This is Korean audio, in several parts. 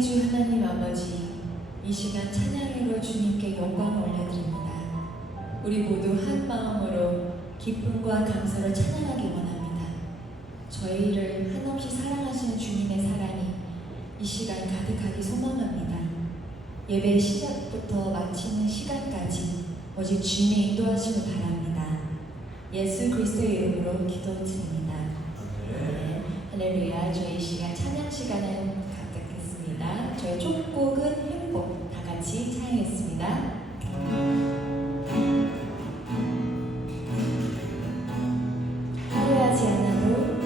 사랑의 주 하나님 아버지, 이 시간 찬양으로 주님께 영광을 올려드립니다. 우리 모두 한 마음으로 기쁨과 감사로 찬양하기 원합니다. 저희를 한없이 사랑하시는 주님의 사랑이 이 시간 가득하기 소망합니다. 예배 시작부터 마치는 시간까지 오직 주님의 인도하심을 바랍니다. 예수 그리스도의 이름으로 기도드립니다. 네, 할렐루야. 저희 시간 찬양 시간은 갖겠습니다. 저희 첫 곡은 행복 다 같이 찬양했습니다. 화려하지 않아도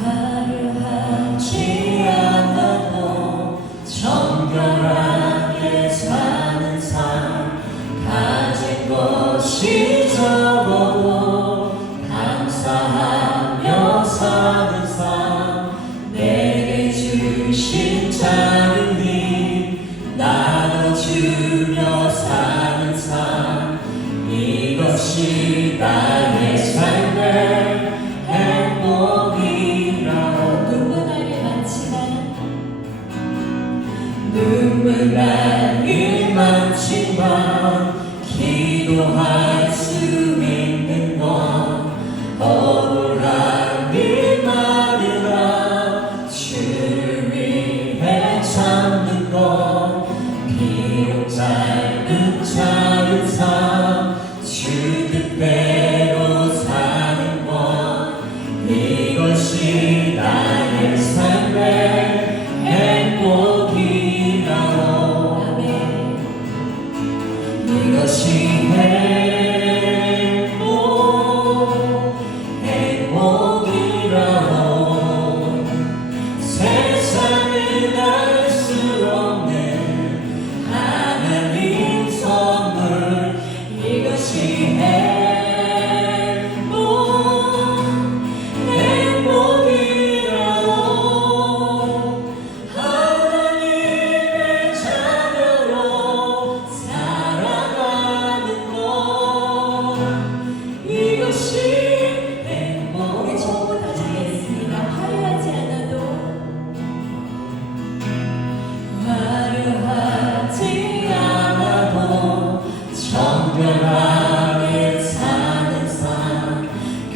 화려하지 않아도 정결하게 사는 삶 가진 것이 적어도 감사하며 사는 삶 내게 주신 작은 힘 나눠주며 사는 삶 이것이 나의 삶의 행복이라고 눈물 날이 많지만 눈물 날이 많지만 기도할 수 있는 건 억울한 일 말이라 주를 위해 참는 건 비록 짧은 작은 삶 주 뜻대로 사는 건 이것이 나의 삶의 행복이라고 아멘. 이것이 행복이라고 세상에 알 수 없는 하나님 선물 이것이 행복이라고 하나님의 자녀로 살아가는 것 이것이 행복 우리 처음부터 다시 하겠습니다. 화려하지 않아도 화려하지 않아도 정결하게 사는 삶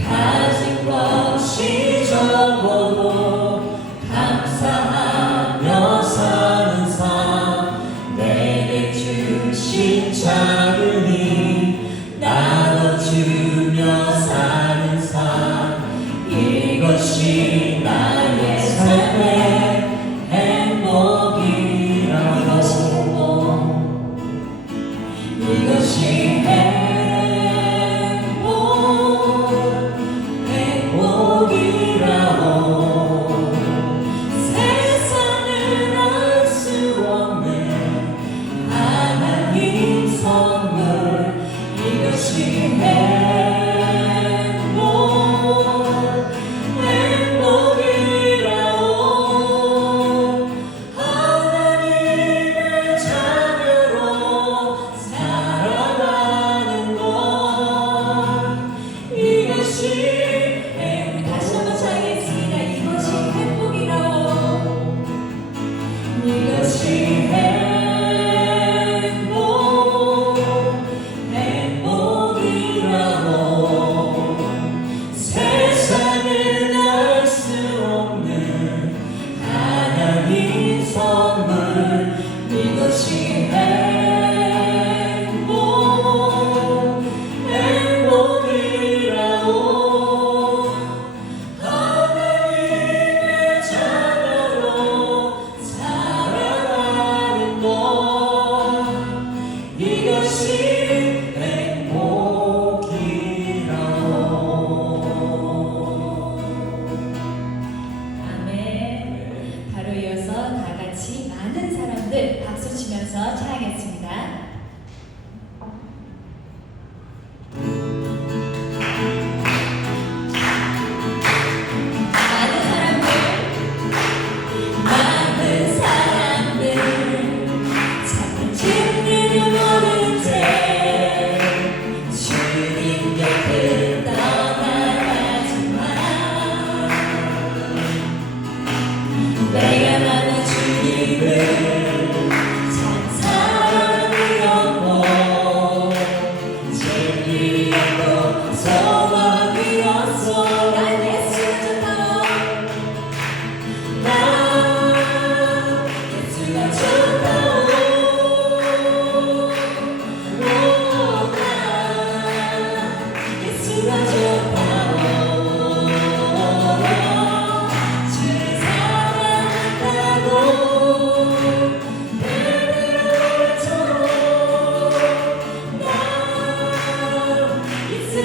가진 것이 적어도 감사하며 사는 삶 내게 주신 작은 힘 나눠주며 사는 삶 이것이 나의 삶의 행복이라고 이것이 행복이라고 세상은 알 수 없는 하나님 선물 이것이 행복이라고 하나님의 자녀로 살아가는 것 이것이 다시 한번 찬양했습니다. 이것이 행복이라고. 이것이 행복이라고 세상에 알 수 없는 하나님 선물 이것이 행복이라고 하나님의 자녀로 살아가는 것 이것이 행복이라고 아멘. 바로 이어서 다 같이 많은 사람들 박수 치면서 찬양했습니다. 많은 사람들 잠을 지내려 모를 때 주님 곁을 떠나가지 마 내가 나눠준 일이었고 소망이었어. 난 예수가 좋다고. 난 예수가 좋다고. 오, 난 예수가 좋다고. 주를 사랑한다고 베드로처럼 난 예수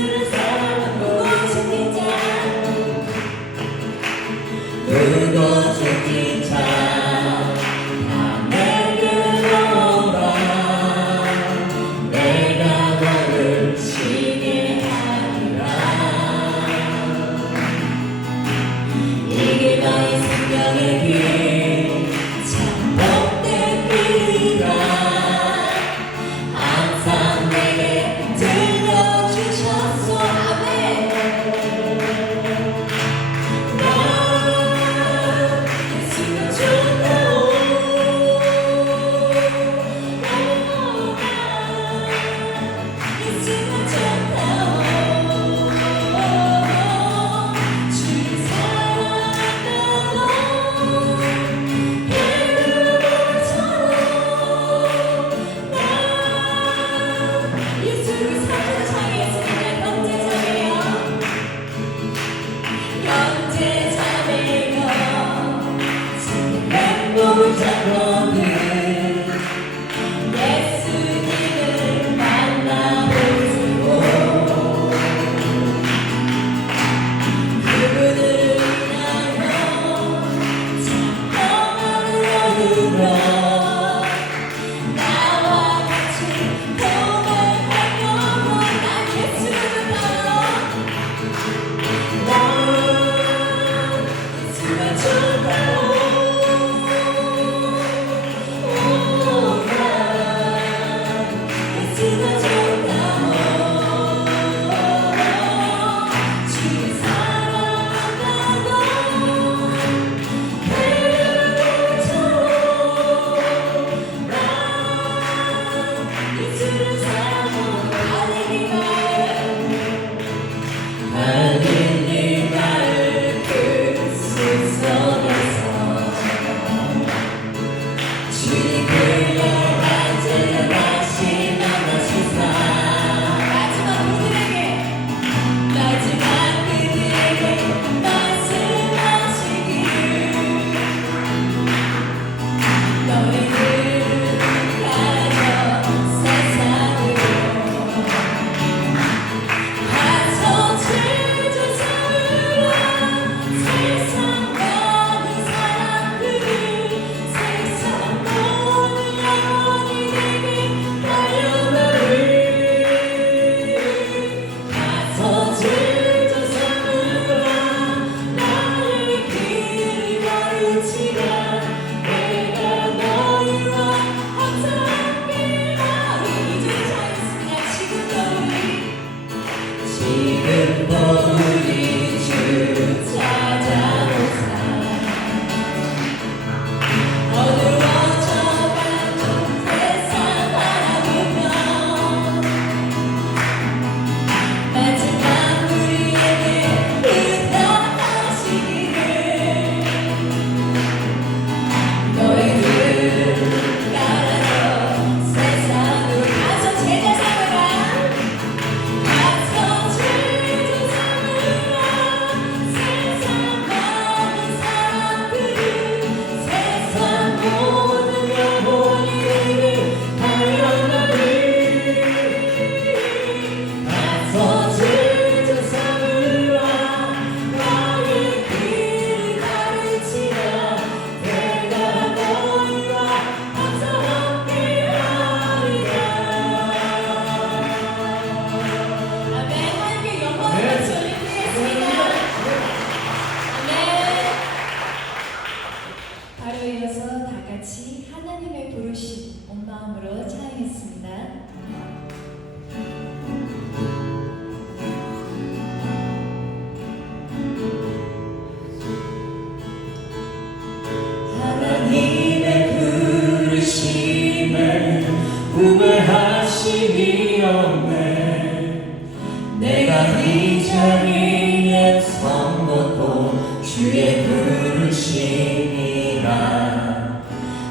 내가 이 자리에 선 것도 주의 부르심이라.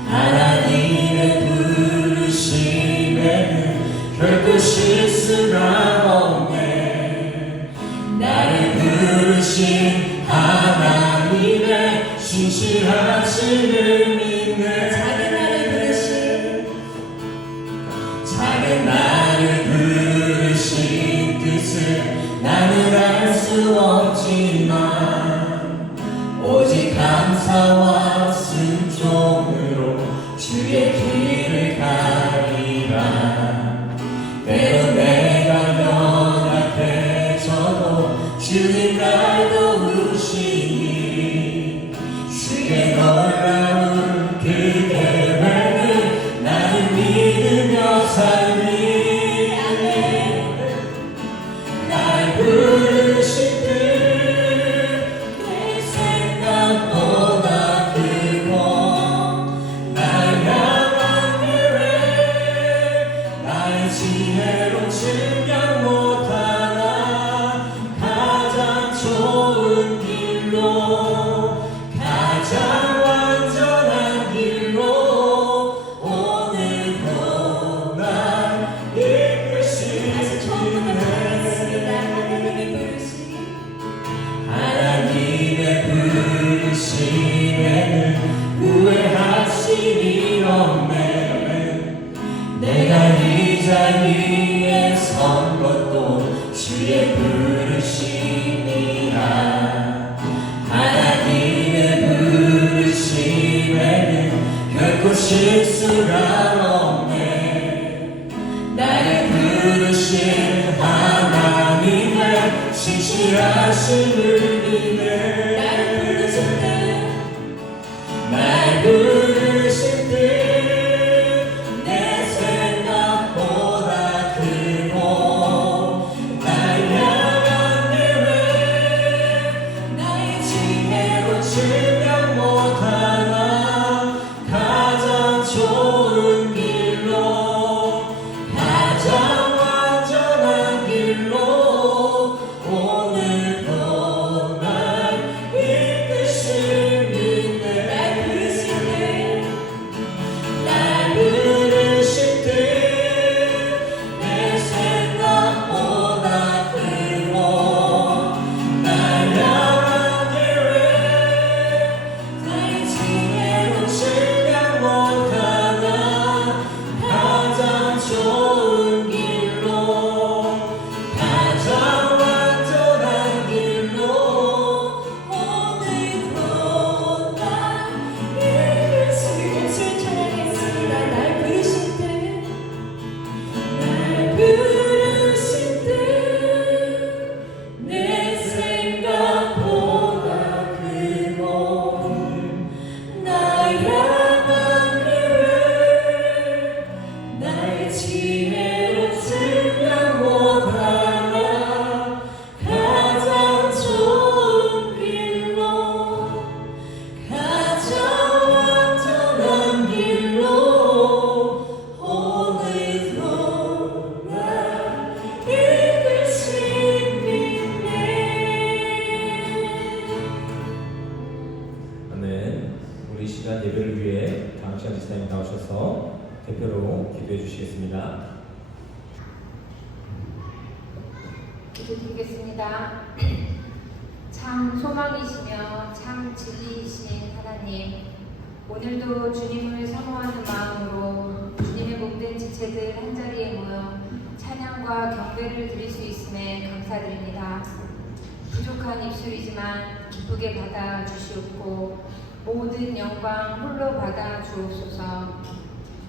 하나님의 부르심에는 결코 실수가 없네. 나를 부르신 하나님의 신실하심을 믿네. 작은 나를 부르신 뜻을 나는 알 수 없지만 오직 감사와 순종으로 주의 길을 가리라. 때로 내가 연약해져도 주님 날 도우시니 주의 놀라운 그 계획을 나는 믿으며 살리. 날 부르신 뜻 내 생각보다 크고 날 향한 계획 나의 지혜로 증명 못하나. 가장 좋은 길로 가장 완전한 길로 오늘도 날 이끄시네. 다시 처음부터 전하겠습니다. 하나님의 부르심에는 후회하심이 없네. 내가 이 자리에 선 것도 주의 부르심이라. 하나님의 부르심에는 결코 실수가 없네. 나를 부르신 하나님의 신실하심을 믿네. 날 부르신 뜻 내 생각보다 크고 날 향한 계획 나의 지혜로 증명 못하나. 가장 좋은 길로 가장 완전한 길로 오늘도 날 이끄시네. 날 부르신 뜻 내 생각보다 크고 날 향한 계획 나의 지혜로 증명 못하나. 가장 좋은 길로 가장 완전한 길로 오늘도 날 이끄시네. 찬양했습니다. 날 부르신 뜻 날 부르신 뜻 내 생각보다 크고 날 향한 계획 나의 지혜로 증명 못하나. 가장 좋은 길로 가장 완전한 길로 오늘도 날 이끄시네. 아멘. 우리 시간 예배를 위해 강시아 지사님 나오셔서 대표로 기도해 주시겠습니다. 기도드리겠습니다. 참 소망이시며 참 진리이신 하나님, 오늘도 주님을 사모하는 마음으로 주님의 몸된 지체들 한자리에 모여 찬양과 경배를 드릴 수 있음에 감사드립니다. 부족한 입술이지만 기쁘게 받아 주시옵고 모든 영광 홀로 받아 주옵소서.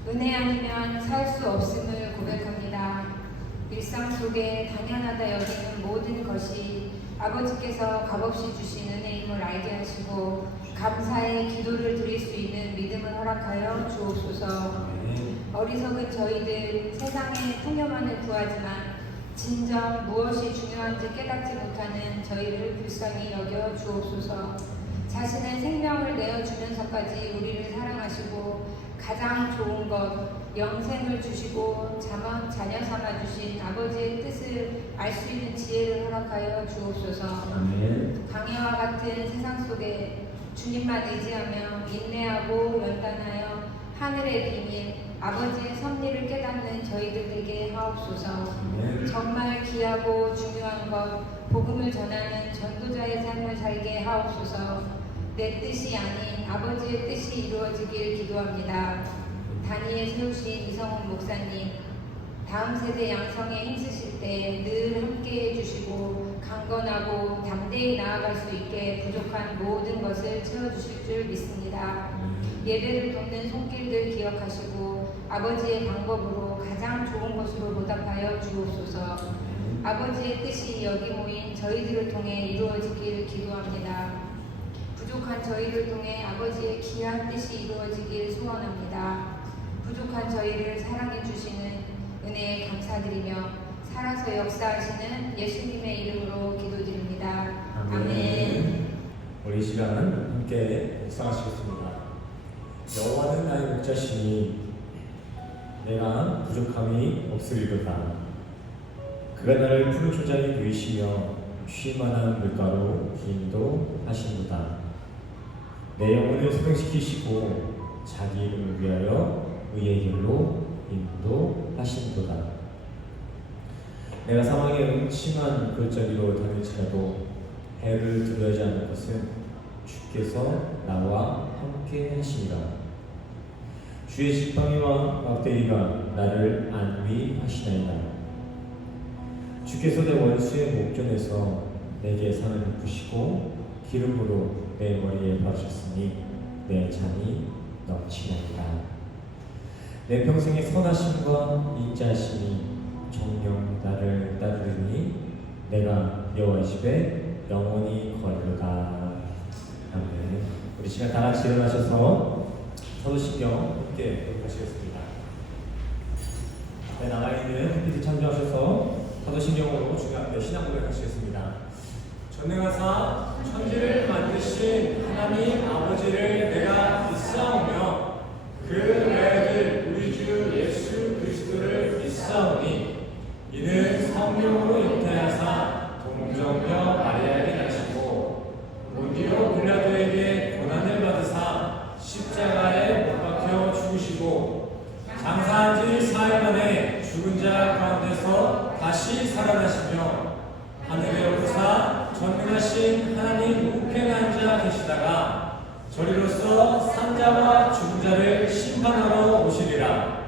은혜 아니면 살 수 없음을 고백합니다. 일상 속에 당연하다 여기는 모든 것이 아버지께서 값없이 주신 은혜임을 알게 하시고 감사의 기도를 드릴 수 있는 믿음을 허락하여 주옵소서. 어리석은 저희들 세상의 풍요만을 구하지만 진정 무엇이 중요한지 깨닫지 못하는 저희를 불쌍히 여겨 주옵소서. 자신의 생명을 내어주면서까지 우리를 사랑하시고 가장 좋은 것 영생을 주시고 자녀 삼아 주신 아버지의 뜻을 알 수 있는 지혜를 허락하여 주옵소서. 아멘. 광야와 같은 세상 속에 주님만 의지하며 인내하고 연단하여 하늘의 비밀 아버지의 섭리를 깨닫는 저희들 되게 하옵소서. 아멘. 정말 귀하고 중요한 것 복음을 전하는 전도자의 삶을 살게 하옵소서. 내 뜻이 아닌 아버지의 뜻이 이루어지길 기도합니다. 단위에 세우신 이성훈 목사님, 다음 세대 양성에 힘쓰실 때 늘 함께해 주시고 강건하고 담대히 나아갈 수 있게 부족한 모든 것을 채워주실 줄 믿습니다. 예배를 돕는 손길들 기억하시고 아버지의 방법으로 가장 좋은 것으로 보답하여 주옵소서. 아버지의 뜻이 여기 모인 저희들을 통해 이루어지길 기도합니다. 부족한 저희를 통해 아버지의 귀한 뜻이 이루어지길 소원합니다. 부족한 저희를 사랑해 주시는 은혜에 감사드리며 살아서 역사하시는 예수님의 이름으로 기도드립니다. 아멘. 우리 이 시간은 함께 묵상하시겠습니다. 여호와는 나의 목자시니 내가 부족함이 없으리로다. 그가 나를 푸른 초장에 누이시며 쉴만한 물가로 인도하시는도다. 내 영혼을 소생시키시고 자기 이름을 위하여 의의 길로 인도하시는도다. 내가 사망의 음침한 골짜기로 다닐지라도 해를 두려워하지 않을 것은 주께서 나와 함께 하시니라. 주의 지팡이와 막대기가 나를 안위하시나이다. 주께서 내 원수의 목전에서 내게 상을 베푸시고 기름으로 내 머리에 바르셨으니 내 잔이 넘치나이다. 내 평생의 선하심과 인자하심이 정녕 나를 따르리니 내가 여호와의 집에 영원히 거하리로다. 아멘. 우리 시간 다 같이 일어나셔서 사도신경 함께 읽으시겠습니다. 앞에 나가 있는 햇빛을 참조하셔서 사도신경으로 주님 앞에 신앙 고백하시겠습니다. 전능하사 천지를 만드신 하나님 아버지를 내가 믿사오며 그 외아들 우리 주 예수 그리스도를 믿사오니 이는 성령으로 잉태하사 동정녀 마리아에게 나시고 본디오 빌라도에게 고난을 받으사 십자가에 못 박혀 죽으시고 장사한 지 사흘 만에 죽은 자 가운데서 다시 살아나시며 하늘에 오르사 전능하신 하나님 우편에 앉아 계시다가 저리로서 산자와 죽은 자를 심판하러 오시리라.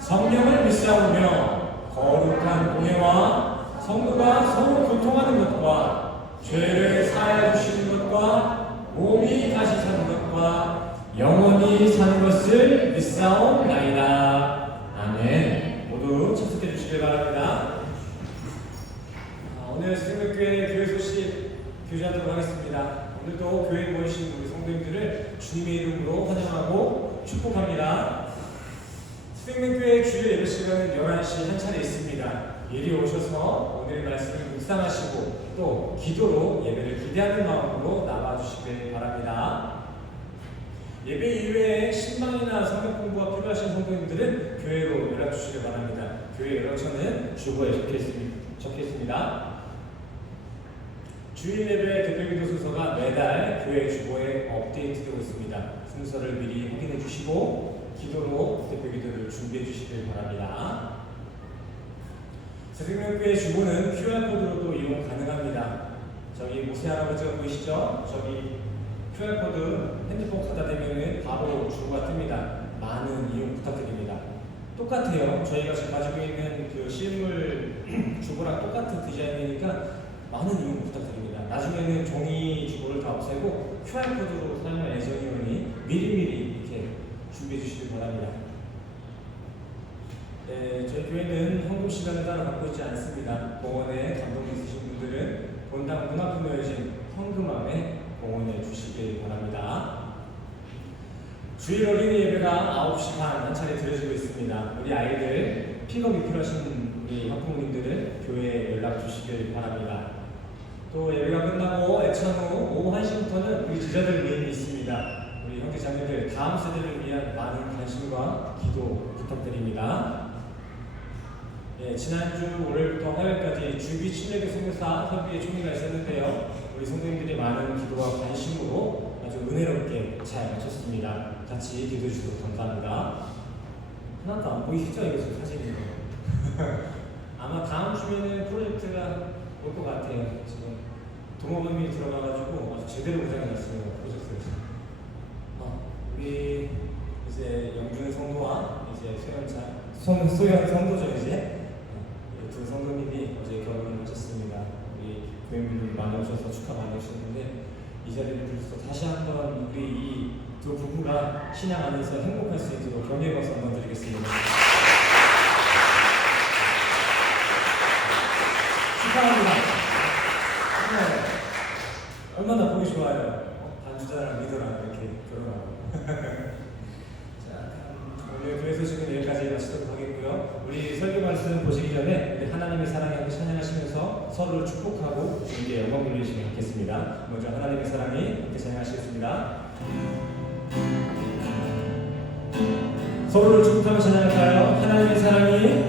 성령을 믿사오며 거룩한 공예와 성도가 서로 교통하는 것과 죄를 사하여 주시는 것과 몸이 다시 사는 것과 영원히 사는 것을 믿사옵나이다. 아멘. 모두 참석해 주시길 바랍니다. 오늘 생명교회 교회 소식 교제하도록 하겠습니다. 오늘도 교회에 모이신 우리 성도님들을 주님의 이름으로 환영하고 축복합니다. 생명교회 주일 예배 시간은 11시 한 차례 있습니다. 미리 오셔서 오늘의 말씀을 묵상하시고 또 기도로 예배를 기대하는 마음으로 나와주시길 바랍니다. 예배 이외에 신방이나 성경 공부가 필요하신 성도님들은 교회로 연락 주시길 바랍니다. 교회 연락처는 주보에 적혀있습니다. 주일 예배 대표기도 순서가 매달 교회 주보에 업데이트되고 있습니다. 순서를 미리 확인해 주시고 기도로 대표기도를 준비해 주시길 바랍니다. 새생명교회 주보는 QR코드로도 이용 가능합니다. 저기 모세 할아버지가 보이시죠? 저기 QR코드 핸드폰 갖다 대면 바로 주보가 뜹니다. 많은 이용 부탁드립니다. 똑같아요. 저희가 지금 가지고 있는 그 실물 주보랑 똑같은 디자인이니까 많은 이용 부탁드립니다. 나중에는 종이 주보를 다 없애고 QR코드로 사용할 예정이오니 미리미리 이렇게 준비해 주시길 바랍니다. 네, 저희 교회는 헌금 시간을 따로 갖고 있지 않습니다. 공원에 감동이 있으신 분들은 본당 문 앞에 놓여진 헌금함에 공헌해 주시길 바랍니다. 주일 어린이 예배가 9시 반 한 차례 드려지고 있습니다. 우리 아이들 픽업이 필요하신 우리 학부모님들은 교회에 연락 주시길 바랍니다. 또 예배가 끝나고 애찬 후 오후 1시부터는 우리 제자들 모임이 있습니다. 우리 형제 자매들 다음 세대를 위한 많은 관심과 기도 부탁드립니다. 예, 지난주 월요일부터 화요일까지 주비 침례교 선교사 협의회 총회가 있었는데요. 우리 성도님들이 많은 기도와 관심으로 아주 은혜롭게 잘 마쳤습니다. 같이 기도해 주셔서 감사합니다. 하나도 안 보이시죠? 이거 지금 사진이에요. 아마 다음 주에는 프로젝트가 올 것 같아요. 지금 동호범이 들어가가지고 아주 제대로 고생하셨어요. 보셨어요? 우리 이제 영준 성도와 이제 소연 성도죠 이제 두 성도님이 어제 결혼을 하셨습니다. 우리 교인분들이 많이 오셔서 축하 많이 해주셨는데 이 자리를 빌어서 다시 한번 우리 이 두 부부가 신앙 안에서 행복할 수 있도록 격려의 박수 한번 드리겠습니다. 축하합니다. 얼마나 보기 좋아요. 반주자랑 믿어라 이렇게 결혼하고. 자, 오늘 교회 소식은 여기까지 마치도록 하겠고요. 우리 설교 말씀 보시기 전에 우리 하나님의 사랑에 함께 찬양하시면서 서로를 축복하고 주님께 영광 돌리시면 좋겠습니다. 먼저 하나님의 사랑이 함께 찬양하시겠습니다. 서로를 축복하며 찬양할까요? 하나님의 사랑이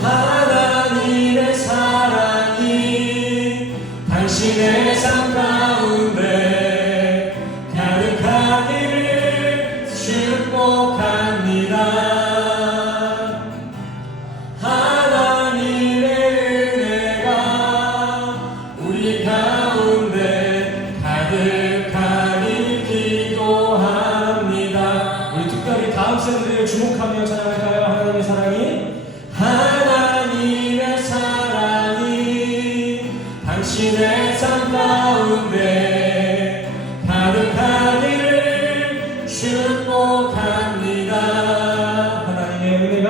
하나님의 사랑이 당신의 삶 가운데 가득하기를 축복합니다. 하나님의 은혜가 우리 가운데 가득하길 기도합니다. 우리 특별히 다음 세대를 주목하며 찬양할까요? 하나님의 사랑이 하나님의 사랑이 당신의 삶 가운데 가득하기를 축복합니다. 하나님의 은혜가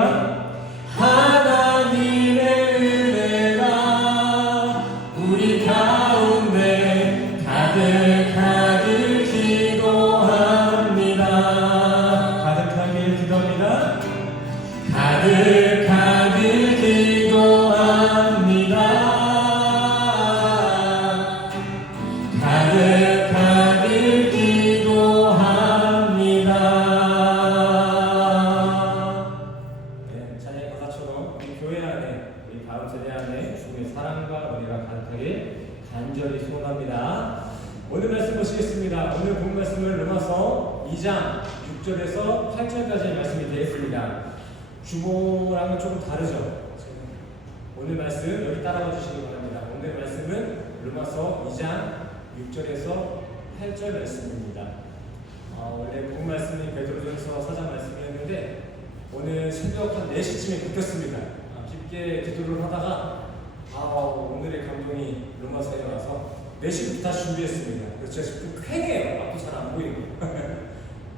하나님의 은혜가 우리 가운데 가득하길 기도합니다. 가득하길 기도합니다. 가득하길 기도합니다. 가득하길 기도합니다. 네, 찬양의 가사처럼 우리 교회 안에, 우리 다음 세대 안에 주님의 사랑과 은혜가 가득하길 간절히 소원합니다. 오늘 말씀 보시겠습니다. 오늘 본 말씀은 로마서 2장 6절에서 8절까지의 말씀이 되겠습니다. 주보랑은 조금 다르죠. 오늘 말씀 여기 따라와 주시기 바랍니다. 오늘 말씀은 로마서 2장 6절에서 8절 말씀입니다. 원래 본 말씀이 베드로전서 4장 말씀이었는데 오늘 새벽 한 4시쯤에 바뀌었습니다. 깊게 기도를 하다가 오늘의 감동이 로마서에 와서 4시부터 다시 준비했습니다. 그래서 제가 지금 쾌해요. 앞도 잘 안 보이고.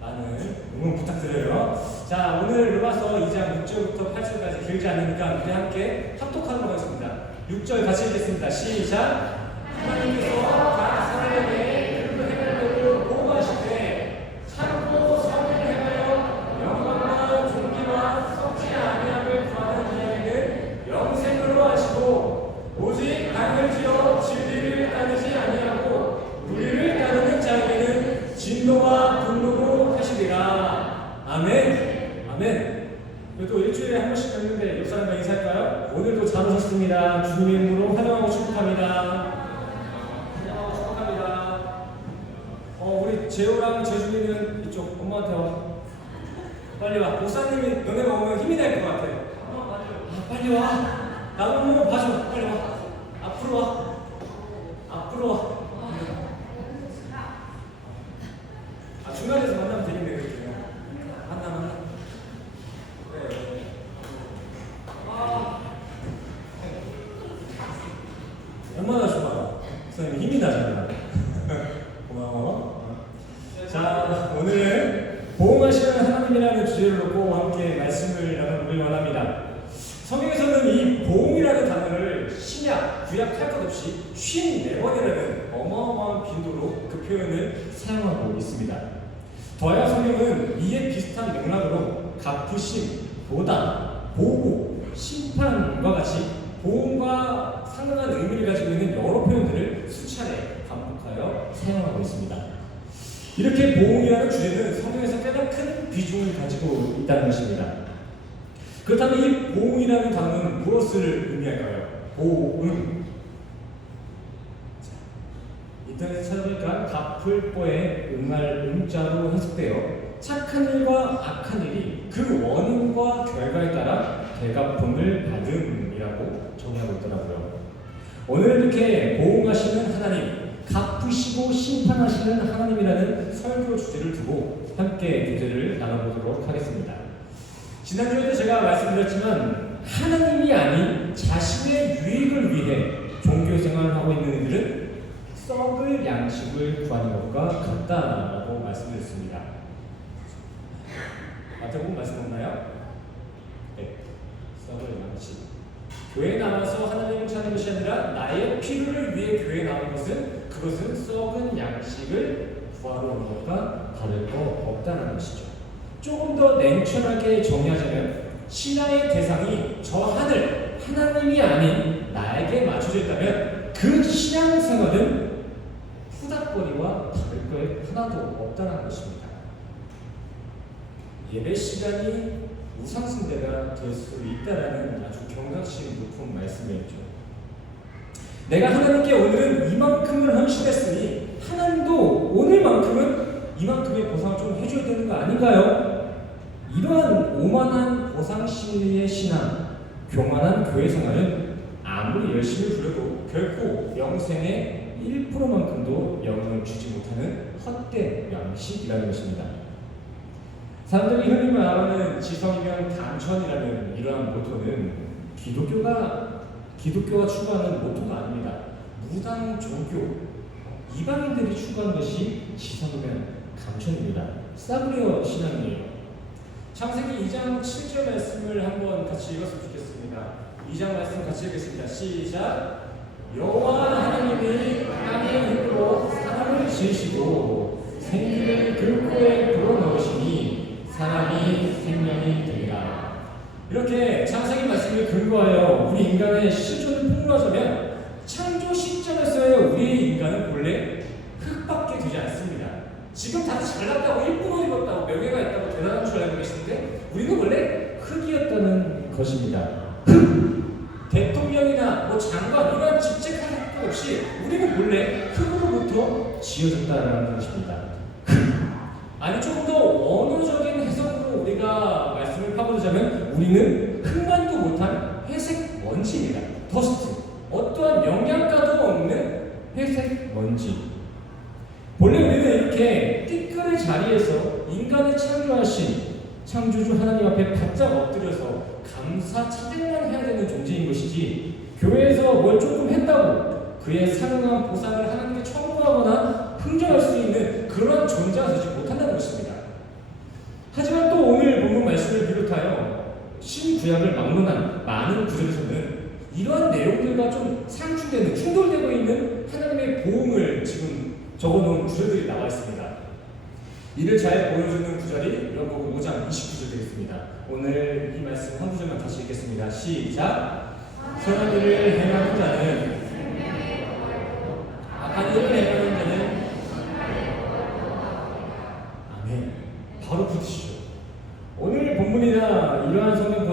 많은 응원 부탁드려요. 자, 오늘 로마서 2장 6절부터 8절까지 길지 않으니까 우리 함께 합독하는 거 하겠습니다. 6절 같이 읽겠습니다. 시작! 하나님께서 각 사람에게 이름을 행하려고 보호하시되 참고 선을 행하여 영광과 존귀와 썩지 아니함을 구하는 자에게는 영생으로 하시고 오직 악을 지어 진리를 따르지 아니하고 우리를 따르는 자에게는 진노와 분노로 하시리라. 아멘. 아멘. 그래도 일주일에 한 번씩 뵙는데 옆 사람과 인사할까요? 오늘도 잘 오셨습니다. 주님의 이름으로 환영하고 축복합니다. 환영하고 축복합니다. 우리 재호랑 재준이는 이쪽 엄마한테 와. 빨리 와. 목사님이 너네가 오면 힘이 될 것 같아. 빨리 와. 나도 한번 봐줘. 빨리 와. 앞으로 와. 앞으로 와. 중간에서 만나면 되겠네. 그렇게. 만나. 그래. 얼마나 좋아. 목사님 힘이 나잖아. 고마워. 자, 오늘은 보호하시는 하나님이라는 주제를 놓고 함께 말씀을 나눠보길 원합니다. 성경에서는 이 보험이라는 단어를 신약, 구약 할 것 없이 54번이라는 어마어마한 빈도로 그 표현을 사용하고 있습니다. 더하여 성경은 이에 비슷한 맥락으로 갚으심, 보답, 보호, 심판과 같이 보험과 상응한 의미를 가지고 있는 여러 표현들을 수차례 반복하여 사용하고 있습니다. 이렇게 보응이라는 주제는 성경에서 꽤나 큰 비중을 가지고 있다는 것입니다. 그렇다면 이 보응이라는 단어는 무엇을 의미할까요? 보응. 인터넷 찾아보니까 갚을보에 응할 응자로 해석되어 착한 일과 악한 일이 그 원인과 결과에 따라 대갚음을 받음이라고 정의하고 있더라고요. 오늘 이렇게 보응하시는 하나님, 갚으시고 심판하시는 하나님이라는 설교 주제를 두고 함께 교제를 나눠보도록 하겠습니다. 지난주에도 제가 말씀드렸지만 하나님이 아닌 자신의 유익을 위해 종교생활을 하고 있는 이들은 썩을 양식을 구하는 것과 같다라고 말씀드렸습니다. 마태복음 말씀 없나요? 네, 썩을 양식. 교회에 나와서 하나님을 찾는 것이 아니라 나의 필요를 위해 교회에 나온 그것은 썩은 양식을 구하러 오는 것과 다를 거 없다는 것이죠. 조금 더 냉철하게 정의하자면 신앙의 대상이 저 하늘, 하나님이 아닌 나에게 맞춰져 있다면 그 신앙생활은 후닥거리와 다를 거 하나도 없다는 것입니다. 예배 시간이 우상숭배가 될 수 있다라는 아주 경각심 높은 말씀이었죠. 내가 하나님께 오늘은 이만큼을 헌신했으니 하나님도 오늘만큼은 이만큼의 보상을 좀 해줘야 되는 거 아닌가요? 이러한 오만한 보상심리의 신앙, 교만한 교회 생활은 아무리 열심히 부려도 결코 영생의 1%만큼도 영향을 주지 못하는 헛된 양식이라는 것입니다. 사람들이 흔히 말하는 지성이면 단천이라는 이러한 모토는 기독교가 추구하는 모토가 아닙니다. 무당 종교, 이방인들이 추구하는 것이 지성이면 감천입니다. 싸구려 신앙이에요. 창세기 2장 7절 말씀을 한번 같이 읽었으면 좋겠습니다. 2장 말씀 같이 읽겠습니다. 시작. 여호와 하나님이 땅의 힘으로 사람을 지으시고 생기를 그 코에 불어넣으시니 사람이 생명이 되리라. 이렇게 창세기 말씀을 근거하여 우리 인간의 실존을 폭로하자면 창조 시점에서의 우리 인간은 본래 흙밖에 되지 않습니다. 지금 다들 잘났다고 일부러 입었다고 명예가 있다고 대단한 줄 알고 계시는데 우리는 원래 흙이었다는 것입니다. 흙! 대통령이나 장관 이런 직책할 것도 없이 우리는 본래 흙으로부터 지어졌다는 것입니다. 아니 조금 더 원어적인 해석으로 우리가 말씀을 파고들자면 우리는 흙만도 못한 회색 먼지입니다. 더스트. 어떠한 영양가도 없는 회색 먼지. 본래 우리는 이렇게 띠끌의 자리에서 인간을 창조하신 창조주 하나님 앞에 바짝 엎드려서 감사 찬양만 해야 되는 존재인 것이지 교회에서 뭘 조금 했다고 그에 상응한 보상을 하나님께 청구하거나 흥정할 수 있는 그런 존재가 되지 못한다는 것입니다. 하지만 또 오늘 본문 말씀을 비롯하여 신구약을 막론한 많은 구절에서는 이러한 내용들과 좀 상충되는 충돌되고 있는 하나님의 보응을 지금 적어놓은 구절들이 나와 있습니다. 이를 잘 보여주는 구절이 요한복음 5장 29절 되겠습니다. 오늘 이 말씀 한 구절만 다시 읽겠습니다. 시작. 선한 일을 행하는 자는 악한 일을 행하는 자는 아멘. 바로 붙으시죠. 오늘 본문이나 이러한 성경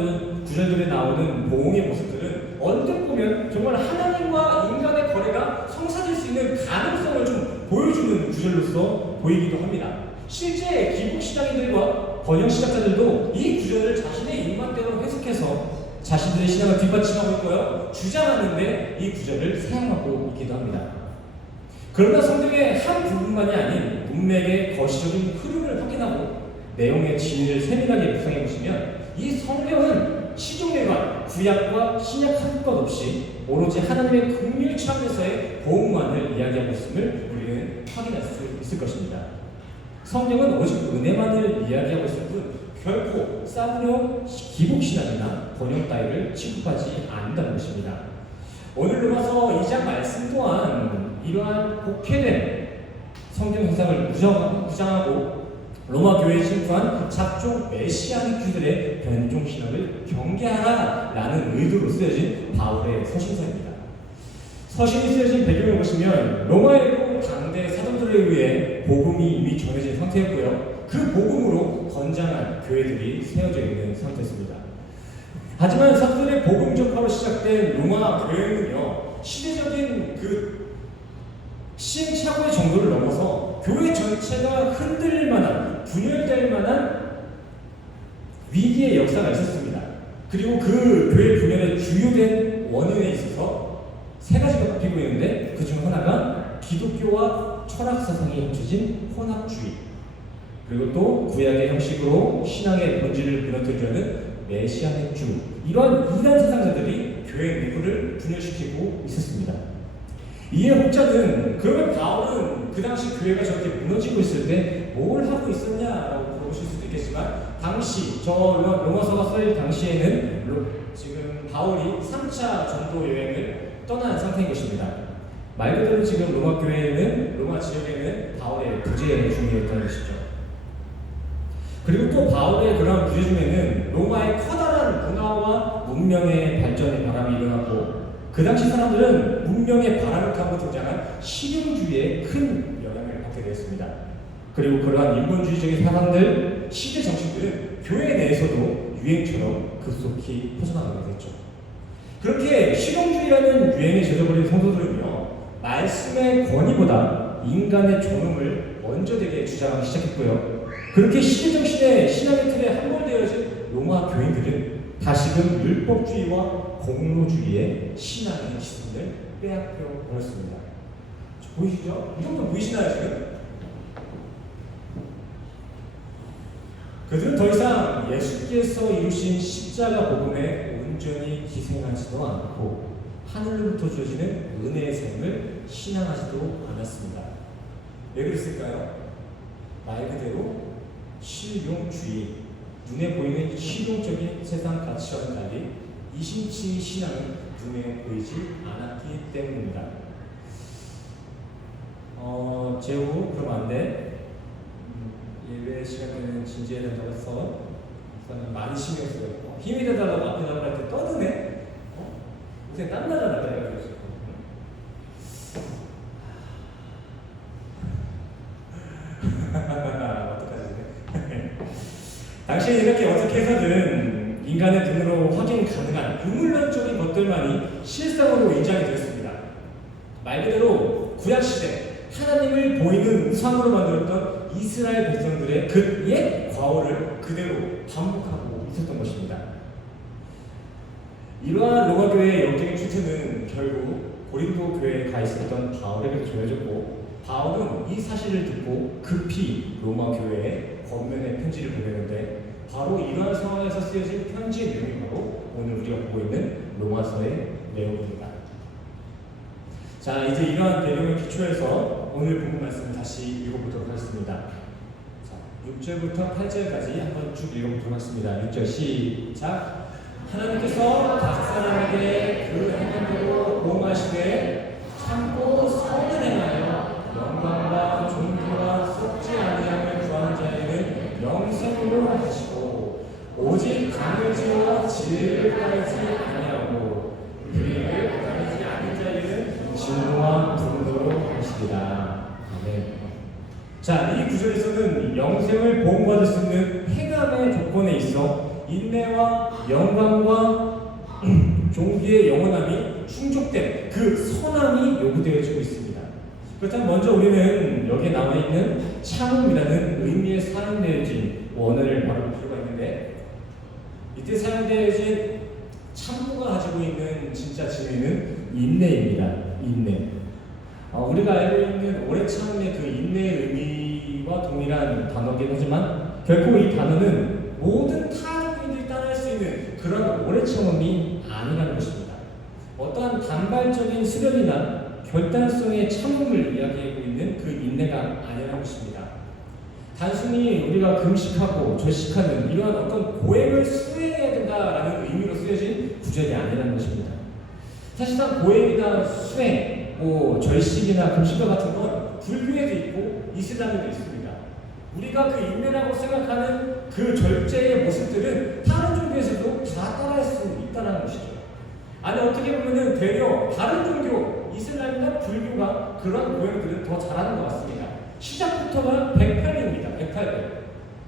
구절들에 나오는 보응의 모습들은 언뜻 보면 정말 하나님과 인간의 거래가 성사될 수 있는 가능성을 좀 보여주는 구절로서 보이기도 합니다. 실제 기복신앙인들과 번영시작자들도 이 구절을 자신의 입맛대로 해석해서 자신들의 신앙을 뒷받침하고 있고요. 주장하는데 이 구절을 사용하고 있기도 합니다. 그러나 성경의 한 부분만이 아닌 문맥의 거시적인 흐름을 확인하고 내용의 진위를 세밀하게 묵상해 보시면 이 성경은 시종일관 구약과 신약 한 것 없이 오로지 하나님의 긍휼 차원에서의 보응만을 이야기하고 있음을 우리는 확인할 수 있을 것입니다. 성경은 오직 은혜만을 이야기하고 있을 뿐 결코 싸구려 기복신앙이나 번영 따위를 취급하지 않는다는 것입니다. 오늘 로마서 2장 말씀 또한 이러한 복회된 성경 현상을 무장하고 로마 교회에 침투한 작종 메시아닉주들의 변종신학을 경계하라라는 의도로 쓰여진 바울의 서신서입니다. 서신이 쓰여진 배경을 보시면 로마에도 당대 사도들에 의해 복음이 이미 전해진 상태였고요. 그 복음으로 건장한 교회들이 세워져 있는 상태였습니다. 하지만 사도들의 복음 전파로 시작된 로마 교회는요, 시대적인 그 시행착오의 정도를 넘어서 교회 전체가 흔들릴 만한, 분열될 만한 위기의 역사가 있었습니다. 그리고 그 교회 분열의 주요된 원인에 있어서 세 가지가 꼽히고 있는데, 그 중 하나가 기독교와 철학 사상이 합쳐진 혼합주의, 그리고 또 구약의 형식으로 신앙의 본질을 무너뜨리려는 메시아닉주, 이러한 이단 사상자들이 교회 내부를 분열시키고 있었습니다. 이에 혹자는 그러면 바울은 그 당시 교회가 저렇게 무너지고 있을 때 뭘 하고 있었냐라고 물어보실 수도 있겠지만, 당시 저 로마서가 써일 당시에는 지금 바울이 3차 전도 여행을 떠난 상태인 것입니다. 말 그대로 지금 로마 교회에는, 로마 지역에는 바울의 부재 중이었다는 것이죠. 그리고 또 바울의 그러한 부재 중에는 로마의 커다란 문화와 문명의 발전의 바람이 일어났고, 그 당시 사람들은 문명의 바람을 타고 등장한 실용주의에 큰 영향을 받게 되었습니다. 그리고 그러한 인본주의적인 사상들, 시대 정신들은 교회 내에서도 유행처럼 급속히 퍼져나가게 됐죠. 그렇게 실용주의라는 유행에 젖어버린 성도들은요, 말씀의 권위보다 인간의 존엄을 먼저 되게 주장하기 시작했고요. 그렇게 시대 정신의 신앙의 틀에 함몰되어진 로마 교인들은 다시금 율법주의와 공로주의의 신앙의 기준을 빼앗겨 버렸습니다. 보이시죠? 이 정도 보이시나요 지금? 그들은 더 이상 예수께서 이루신 십자가 복음에 온전히 기생하지도 않고 하늘로부터 주어지는 은혜의 삶을 신앙하지도 않았습니다. 왜 그랬을까요? 말 그대로 실용주의, 눈에 보이는 실용적인 세상 가치와는 달리 이심치의 신앙은 눈에 보이지 않았기 때문입니다. 제후 그럼 안 돼. 예배 시간에는 진지해야 된다고 해서 저는 많이 신경 쓰고 힘이 되달라고 앞에 나갈 때 떠드네. 요새 땀나잖아 내가 그래서. 어떡하지? 당시에 이렇게 어떻게 해서든 인간의 눈으로 확인 가능한 유물론적인 것들만이 실상으로 인정이 되었습니다. 말 그대로 구약시대 하나님을 보이는 우상으로 만들었던 이스라엘 백성들의 그 옛 과오를 그대로 반복하고 있었던 것입니다. 이러한 로마 교회의 영적인 출처는 결국 고린도 교회에 가 있었던 바울에게도 전해졌고, 바울은 이 사실을 듣고 급히 로마 교회에 권면의 편지를 보내는데, 바로 이러한 상황에서 쓰여진 편지의 내용이 바로 오늘 우리가 보고 있는 로마서의 내용입니다. 자, 이제 이러한 내용을 기초해서 오늘 본문 말씀을 다시 읽어보도록 하겠습니다. 자, 6절부터 8절까지 한번 쭉 읽어보도록 하겠습니다. 6절 시작. 하나님께서 각 사람에게 그 행함대로 보응하시되 참고 선을 행하여 영광과 존귀와 썩지 아니함을 구하는 자에게는 영생으로 하시고, 오직 강요지와 지혜를 따르지 아니하고 불의를 따르지 않은 자에게는 진노와 분노로 하시리라. 아멘. 자, 이 구절에서는 영생을 보응받을 수 있는 행함의 조건에 있어 인내와 영광과 종기의 영원함이 충족된 그 선함이 요구되어지고 있습니다. 그렇다면 먼저 우리는 여기에 나와 있는 참음이라는 의미에 사용되어진 원어를 바로 볼 필요가 있는데, 이때 사용되어진 참고가 가지고 있는 진짜 진리는 인내입니다. 인내. 우리가 알고 있는 오래 참음의 그 인내의 의미와 동일한 단어긴 하지만, 결코 이 단어는 모든 타종인들이 따라할 수 있는 그런 오래 참음이 아니라는 것입니다. 어떠한 단발적인 수련이나 결단성의 참음을 이야기하고 있는 그 인내가 아니라는 것입니다. 단순히 우리가 금식하고 절식하는 이러한 어떤 고행을 수행해야 된다라는 의미로 쓰여진 구절이 아니라는 것입니다. 사실상 고행이나 수행, 절식이나 금식과 같은 건 불교에도 있고 이슬람에도 있습니다. 우리가 그 인내라고 생각하는 그 절제의 모습들은 다른 종교에서도 다 따라할 수 있다는 것이죠. 아니, 어떻게 보면은 되려 다른 종교, 이슬람이나 불교가 그런 고행들은 더 잘하는 것 같습니다. 시작부터가 108입니다. 108배.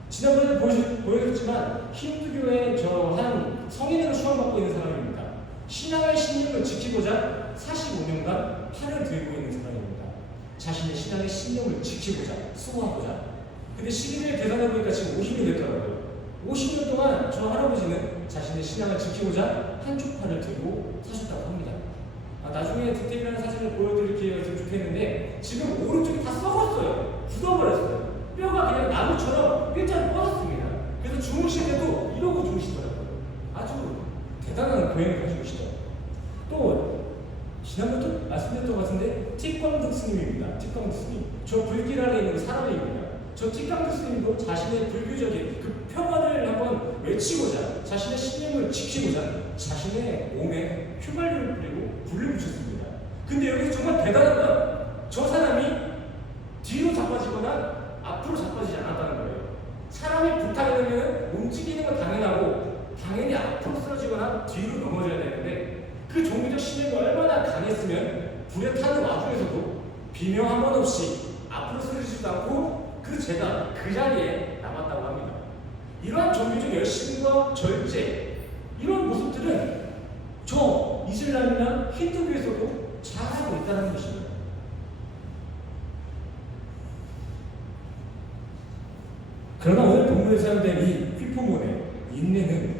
지난번에 보여줬지만 힌두교의 저 한 성인으로 수험받고 있는 사람입니다. 신앙의 신념을 지키고자 45년간 팔을 들고 있는 사람입니다. 자신의 신앙의 신념을 지키고자, 수호하고자. 근데 11일 계산해보니까 지금 50년 됐더라고요. 50년 동안 저 할아버지는 자신의 신앙을 지키고자 한쪽 팔을 들고 사셨다고 합니다. 나중에 디테일한 사진을 보여드릴 기회가 있으면 좋겠는데 지금 오른쪽이 다 썩었어요. 굳어버렸어요. 뼈가 그냥 나무처럼 일자로 뻗었습니다. 그래서 주무실 때도 이러고 주무시더라고요. 아주 대단한 고행을 가지고 계시죠. 또 지난번도 말씀드렸던 것 같은데 틱광득 스님입니다. 틱광득 스님. 저 불길 아래 있는 사람입니다. 저 틱광득 스님도 자신의 불교적인 그 평화를 한번 외치고자 자신의 신념을 지키고자 자신의 몸에 휘발유를 뿌리고 불을 붙였습니다. 근데 여기서 정말 대단한 건 저 사람이 뒤로 자빠지거나 앞으로 자빠지지 않았다는 거예요. 사람이 불타게 되면 움직이는 건 당연하고 당연히 앞으로 쓰러지거나 뒤로 넘어져야 되는데 그 종교적 신념이 얼마나 강했으면 불에 타는 와중에서도 비명 한 번 없이 앞으로 쓰러지지도 않고 그 죄가 그 자리에 남았다고 합니다. 이러한 종교적 열심과 절제 이런 모습들은 저 이슬람이나 힌두교에서도 잘하고 있다는 것입니다. 그러나 오늘 본문에 사용된 이 휘포몬의 인내는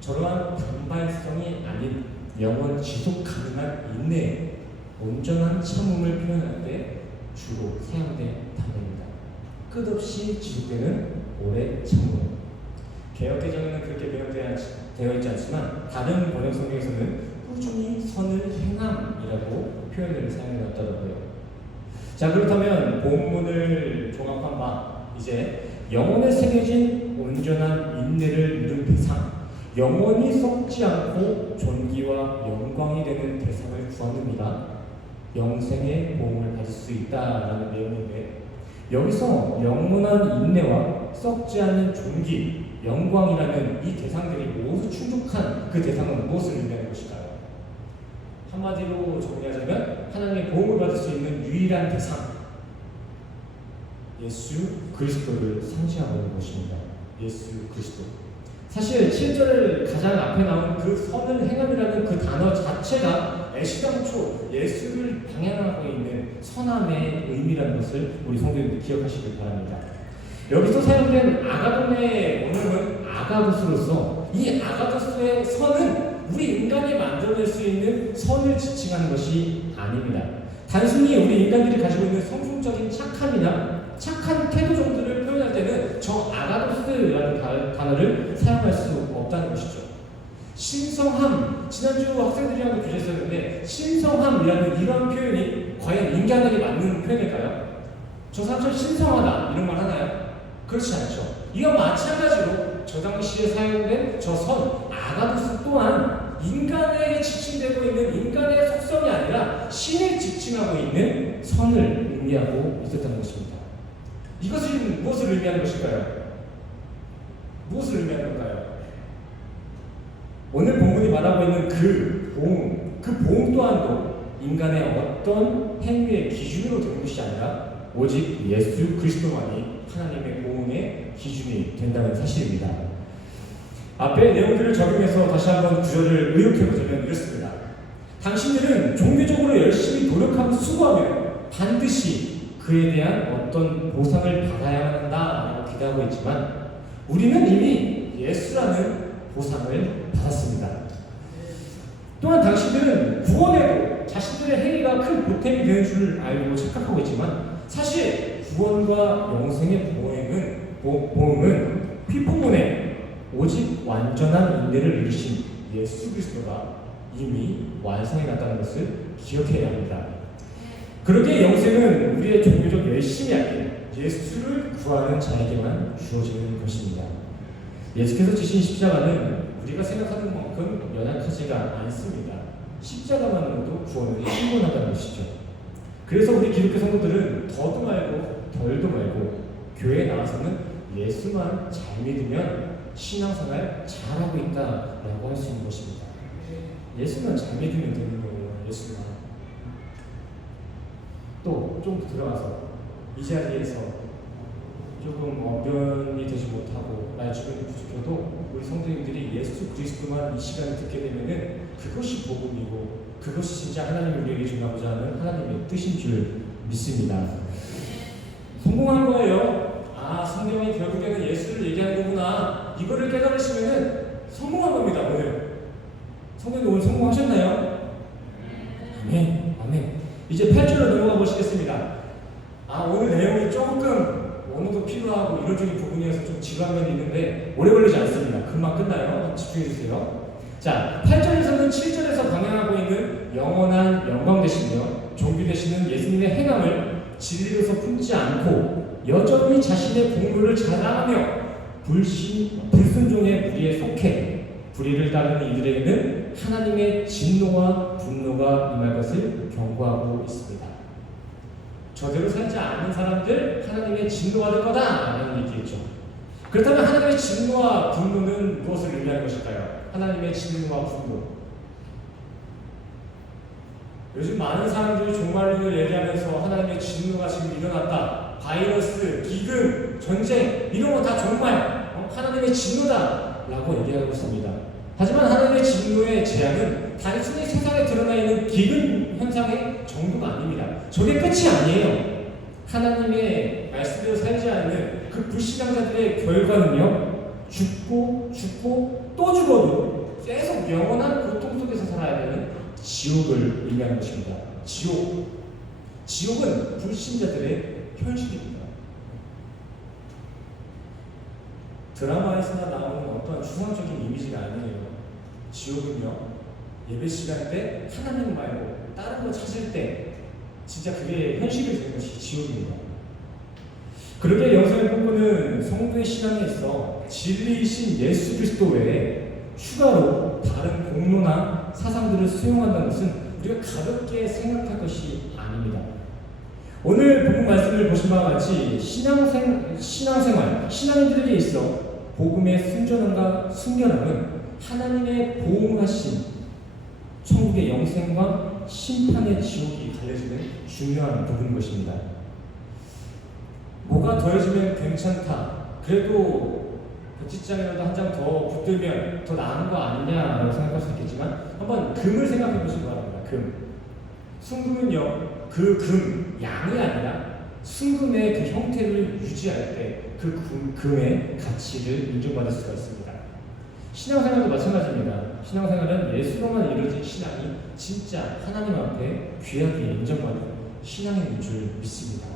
저러한 단발성이 아닌 영원 지속 가능한 인내, 온전한 참음을 표현할 때 주로 사용된 단어입니다. 끝없이 지속되는 오래 참음. 개역개정에는 그렇게 되어 있지 않지만 다른 번역 성경에서는 꾸준히 선을 행함이라고 표현을 사용해놨더라고요. 자, 그렇다면 본문을 종합한 바 이제 영혼에 새겨진 온전한 인내를 이룬 대상, 영원히 썩지 않고 존귀와 영광이 되는 대상을 구하는 이가 영생의 보응을 받을 수 있다라는 내용인데 여기서 영원한 인내와 썩지 않는 존귀, 영광이라는 이 대상들이 모두 충족한 그 대상은 무엇을 의미하는 것일까요? 한마디로 정리하자면 하나님의 보응을 받을 수 있는 유일한 대상, 예수 그리스도를 상징하고 있는 것입니다. 예수 그리스도. 사실 7절을 가장 앞에 나온 그 선을 행함이라는 그 단어 자체가 애시당초 예수를 방향하고 있는 선함의 의미라는 것을 우리 성도님들 기억하시길 바랍니다. 여기서 사용된 아가돈의 원어는 아가도스로서 이 아가도스의 선은 우리 인간이 만들어낼 수 있는 선을 지칭하는 것이 아닙니다. 단순히 우리 인간들이 가지고 있는 성품적인 착함이나 착한 태도 정도를 표현할 때는 저 아가도스라는 단어를 사용할 수 없다는 것이죠. 신성함, 지난주 학생들이랑 교제했었는데 신성함이라는 이런 표현이 과연 인간에게 맞는 표현일까요? 저 사람처럼 신성하다 이런 말 하나요? 그렇지 않죠. 이와 마찬가지로 저 당시에 사용된 저 선, 아가도스 또한 인간에게 지칭되고 있는 인간의 속성이 아니라 신을 지칭하고 있는 선을 의미하고 있었다는 것입니다. 이것은 무엇을 의미하는 것일까요? 무엇을 의미하는 걸까요? 오늘 본문이 말하고 있는 그 보응 또한도 인간의 어떤 행위의 기준으로 되는 것이 아니라 오직 예수 그리스도만이 하나님의 보응의 기준이 된다는 사실입니다. 앞의 내용들을 적용해서 다시 한번 구절을 의역해보자면 이렇습니다. 당신들은 종교적으로 열심히 노력하고 수고하면 반드시 그에 대한 어떤 보상을 받아야만 한다라고 기대하고 있지만 우리는 이미 예수라는 보상을 받았습니다. 또한 당신들은 구원에도 자신들의 행위가 큰 보탬이 되는 줄 알고 착각하고 있지만 사실 구원과 영생의 보응은 휘포문에 오직 완전한 인내를 이루신 예수 그리스도가 이미 완성해 놨다는 것을 기억해야 합니다. 그렇게 영생은 우리의 종교적 열심이 아닌 예수를 구하는 자에게만 주어지는 것입니다. 예수께서 지신 십자가는 우리가 생각하는 만큼 연약하지가 않습니다. 십자가만으로도 구원을 충분하다는 것이죠. 그래서 우리 기독교 성도들은 더도 말고 덜도 말고 교회에 나와서는 예수만 잘 믿으면 신앙생활 잘하고 있다라고 할 수 있는 것입니다. 예수만 잘 믿으면 되는 거예요. 예수만. 또 좀 들어가서 이 자리에서 조금 언변이 되지 못하고 말 주변이 부족해도 우리 성도님들이 예수 그리스도만 이 시간에 듣게 되면은 그것이 복음이고 그것이 진짜 하나님이 우리에게 전하고자 하는 하나님의 뜻인 줄 믿습니다. 성공한 거예요. 아, 성경이 결국에는 예수를 얘기하는 거구나. 이거를 깨달으시면은 성공한 겁니다. 오늘 성도님 오늘 성공하셨나요? 아멘. 아멘. 이제 8절로 넘어가 보시겠습니다. 아, 오늘 내용이 조금 언어도 필요하고 이론적인 부분이어서 좀 지루한 면이 있는데 오래 걸리지 않습니다. 금방 끝나요. 집중해 주세요. 자, 8절에서는 7절에서 방향하고 있는 영원한 영광 되시며 종교 되시는 예수님의 행함을 진리로서 품지 않고 여전히 자신의 공로를 자랑하며 불순종의 불의에 속해 불의를 따르는 이들에게는 하나님의 진노와 분노가 임할 것을 경고하고 있습니다. 저대로 살지 않는 사람들 하나님의 진노가 될 거다라는 얘기겠죠. 그렇다면 하나님의 진노와 분노는 무엇을 의미하는 것일까요? 하나님의 진노와 분노. 요즘 많은 사람들이 종말론을 얘기하면서 하나님의 진노가 지금 일어났다. 바이러스, 기근, 전쟁 이런 거 다 정말 하나님의 진노다라고 얘기하고 있습니다. 하지만 하나님의 진노의 재앙은 단순히 세상에 드러나 있는 기근 현상의 정도가 아닙니다. 저게 끝이 아니에요. 하나님의 말씀대로 살지 않는 그 불신앙자들의 결과는요, 죽고 또 죽어도 계속 영원한 고통 속에서 살아야 되는 지옥을 의미하는 것입니다. 지옥은 불신자들의 현실입니다. 드라마에서나 나오는 어떤 추상적인 이미지가 아니에요. 지옥은요, 예배 시간 때 하나님 말고 다른 거 찾을 때 진짜 그게 현실이 되는 것이 지옥입니다. 그러게 영성을 꿈꾸는 성도의 신앙에 있어 진리이신 예수 그리스도 외에 추가로 다른 공로나 사상들을 수용한다는 것은 우리가 가볍게 생각할 것이 아닙니다. 오늘 복음 말씀을 보신 바와 같이 신앙생활, 신앙인들에게 있어 복음의 순전함과 순결함은 하나님의 보응하신 천국의 영생과 심판의 지옥이 갈려지는 중요한 부분인 것입니다. 뭐가 더해지면 괜찮다. 그래도 백지장이라도 한 장 더 붙들면 더 나은 거 아니냐라고 생각할 수 있겠지만 한번 금을 생각해 보시기 바랍니다. 금. 순금은요, 그 금, 양이 아니라 순금의 그 형태를 유지할 때 그 금의 가치를 인정받을 수가 있습니다. 신앙생활도 마찬가지입니다. 신앙생활은 예수로만 이루어진 신앙이 진짜 하나님 앞에 귀하게 인정받는 신앙인 줄 믿습니다.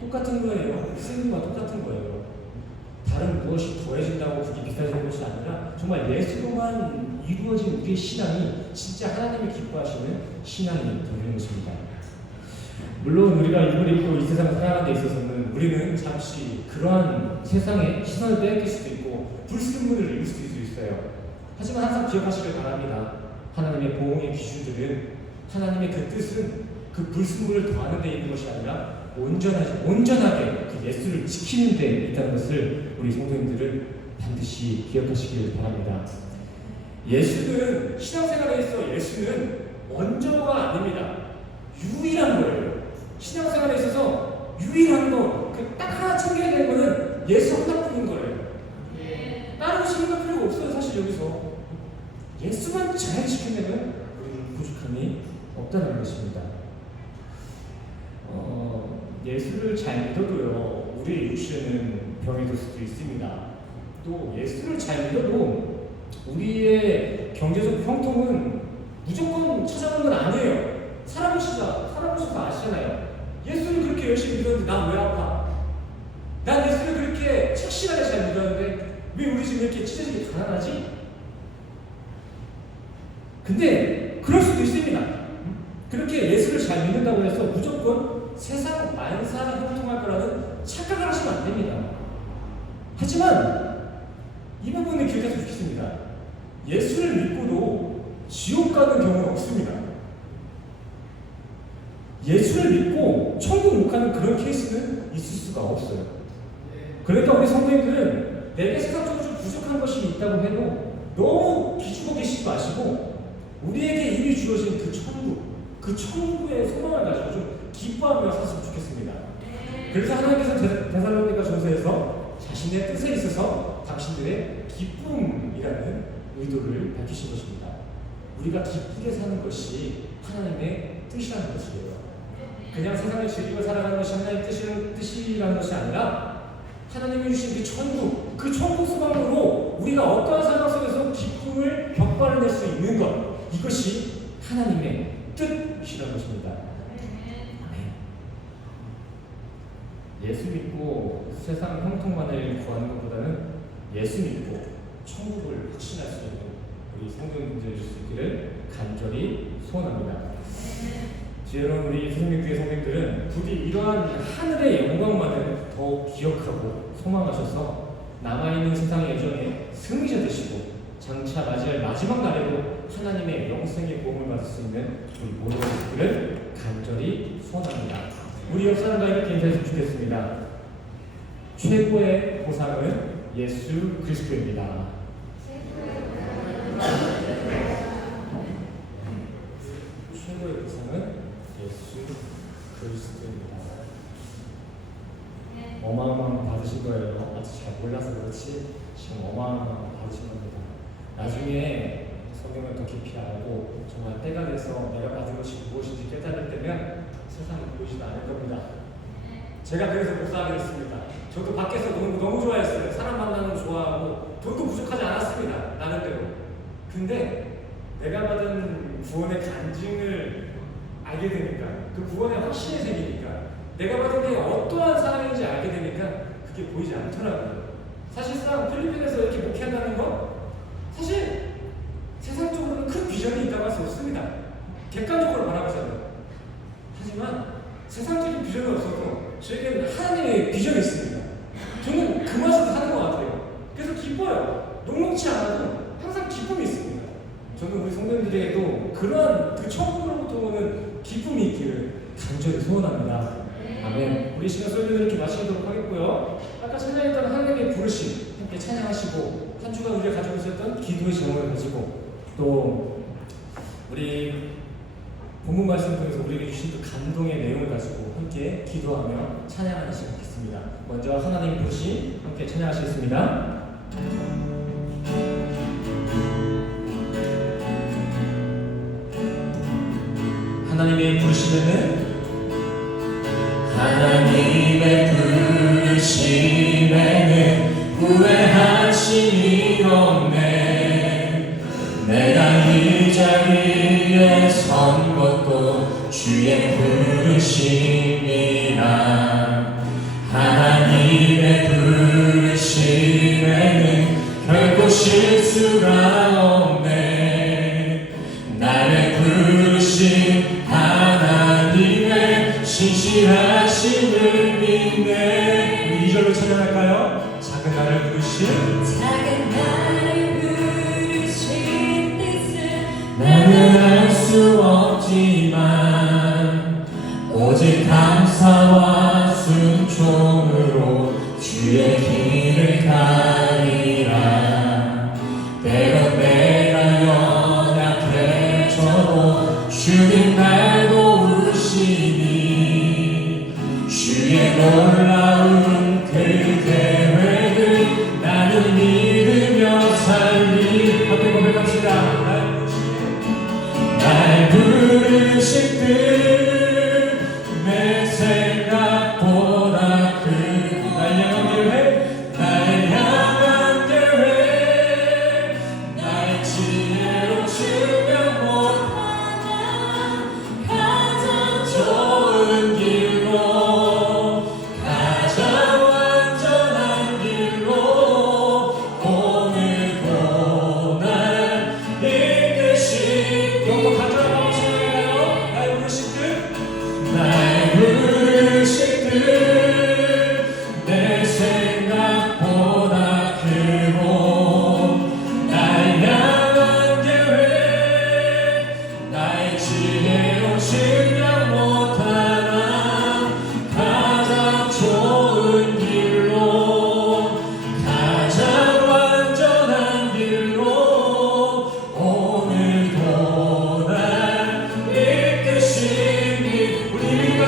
똑같은 거예요. 쓰임과 똑같은 거예요. 다른 무엇이 더해진다고 그게 비싸진 것이 아니라 정말 예수로만 이루어진 우리의 신앙이 진짜 하나님이 기뻐하시는 신앙이 되는 것입니다. 물론 우리가 이걸 입고 이 세상을 살아가는 데 있어서는 우리는 잠시 그러한 세상에 시선을 빼앗길 수도 있고 불순물을 입을 수도 있어요. 하지만 항상 기억하시길 바랍니다. 하나님의 보응의 기준들은 하나님의 그 뜻은 그 불순물을 더하는 데 있는 것이 아니라 온전하게 그 예수를 지키는 데 있다는 것을 우리 성도님들은 반드시 기억하시길 바랍니다. 예수는 신앙생활에 있어 예수는 먼저가 아닙니다. 유일한 거예요. 신앙생활에 있어서 유일한 거, 딱 하나 챙겨야 되는 거는 예수 하나뿐인 거예요. 다른 거 챙길 필요가 없어요. 사실 여기서 예수만 잘 지키면 우리는 부족함이 없다는 것입니다. 예수를 잘 믿어도요, 우리의 육신은 병이 될 수도 있습니다. 또 예수를 잘 믿어도 우리의 경제적 형통은 무조건 찾아오는 건 아니에요. 살아보셔서 아시잖아요. 예수를 그렇게 열심히 믿었는데 난 왜 아파? 난 예수를 그렇게 착실하게 잘 믿었는데 왜 우리 지금 이렇게 찢어지게 가난하지? 근데 그럴 수도 있습니다. 그렇게 예수를 잘 믿는다고 해서 무조건 세상 만사가 형통할 거라는 착각을 하시면 안 됩니다. 하지만 이 부분을 기억했으면 좋겠습니다. 예수를 믿고도 지옥 가는 경우는 없습니다. 예수를 믿고 천국 못 가는 그런 케이스는 있을 수가 없어요. 그러니까 우리 성도님들은 내게 세상적으로 좀 부족한 것이 있다고 해도 너무 기죽어 계시지 마시고 우리에게 이미 주어진 그 천국의 소망을 가지고 좀 기뻐하며 살았으면 좋겠습니다. 그래서 하나님께서 데살로니가 전서에서 자신의 뜻에 있어서 당신들의 기쁨이라는 의도를 밝히신 것입니다. 우리가 기쁘게 사는 것이 하나님의 뜻이라는 것이에요. 그냥 세상을 즐기며 살아가는 것이 하나님의 뜻이라는 것이 아니라 하나님이 주신 그 천국 소망으로 우리가 어떠한 상황 속에서 기쁨을 격발해낼 수 있는 것, 이것이 하나님의 뜻이라는 것입니다. 아멘. 예수 믿고 세상 형통만을 구하는 것보다는 예수 믿고 천국을 확신할 수 있는 우리 성도님들 수 있기를 간절히 소원합니다. 여러분, 우리 선생님교회 성도님들은 부디 이러한 하늘의 영광만을 더 기억하고 소망하셔서 남아있는 세상의 여정에 승리자 되시고 장차 맞이할 마지막 날에도 하나님의 영생의 보험을 받을 수 있는 우리 모든 분들을 간절히 소원합니다. 우리 옆 사람과 이렇게 인사했으면 좋겠습니다. 최고의 보상은 예수 그리스도입니다. 최고의 보상은 예수 그리스도입니다. 어마어마한 거 받으신 거예요. 아직 잘 몰라서 그렇지 지금 어마어마한 거 받으신 겁니다. 나중에 성경을 더 깊이 알고 정말 때가 돼서 내가 받은 것이 무엇인지 깨달을 때면 세상이 보이지도 않을 겁니다. 제가 그래서 목사하게 됐습니다. 저도 밖에서 노는 거 너무 좋아했어요. 사람 만나는 거 좋아하고 돈도 부족하지 않았습니다. 나름대로. 근데 내가 받은 구원의 간증을 알게 되니까, 그 구원의 확신이 생기니까, 내가 받은 게 어떠한 사람인지 알게 되니까 그게 보이지 않더라고요. 사실상 필리핀에서 이렇게 목회한다는 건 사실 세상적으로는 큰 비전이 있다고 할 수 없습니다. 객관적으로 바라보자면. 하지만 세상적인 비전은 없어도 저에게는 하나님의 비전이 있습니다. 저는 그 맛을 사는 것 같아요. 그래서 기뻐요. 녹록지 않아도 항상 기쁨이 있습니다. 저는 우리 성도님들에게도 그러한 그 천국으로부터 오는 기쁨이 있기를 간절히 소원합니다. 아멘. 우리 시간 설교를 이렇게 마치도록 하겠고요. 아까 찬양했던 하나님의 부르심 함께 찬양하시고, 한 주간 우리가 가지고 있었던 기도의 제목을 가지고, 또 우리 본문 말씀 통해서 우리에게 주신 그 감동의 내용을 가지고 함께 기도하며 찬양하는 시간 갖겠습니다. 먼저 하나님 부르심 함께 찬양하시겠습니다. 하나님의 부르심에는 후회하심이 없네. 내가 이 자리에 선 것도 주의 부르심이라. 하나님의 부르심에는 결코 실수가 없네. 나를 부르신 하나님의 신실하심을 믿네. 우리 2절로 찬양할까요? 작은 나를 부르신 뜻은 나는 알 수 없지만 오직 감사와 순종으로 주의 길을 가리라. 때론 내가 연약해져도 주님 날 도우시니 주의 놀라운 그 계획을 나는 믿으며 살리. 함께 고백합시다. 날 부르실 듯 내 생각보다 큰 날 향한 계획 나의 지혜로 주면 못하나 가장 좋은 길로 가장 완전한 길로 오늘도 날 이끄시. 이것도 간절하고 찬양해요. 날 부르실 듯 내 생각보다 크고 날 향한 계획 나의 지혜로 증명 못하나 가장 좋은 길로 가장 완전한 길로 오늘도 날 이끄시니. 우리 믿음과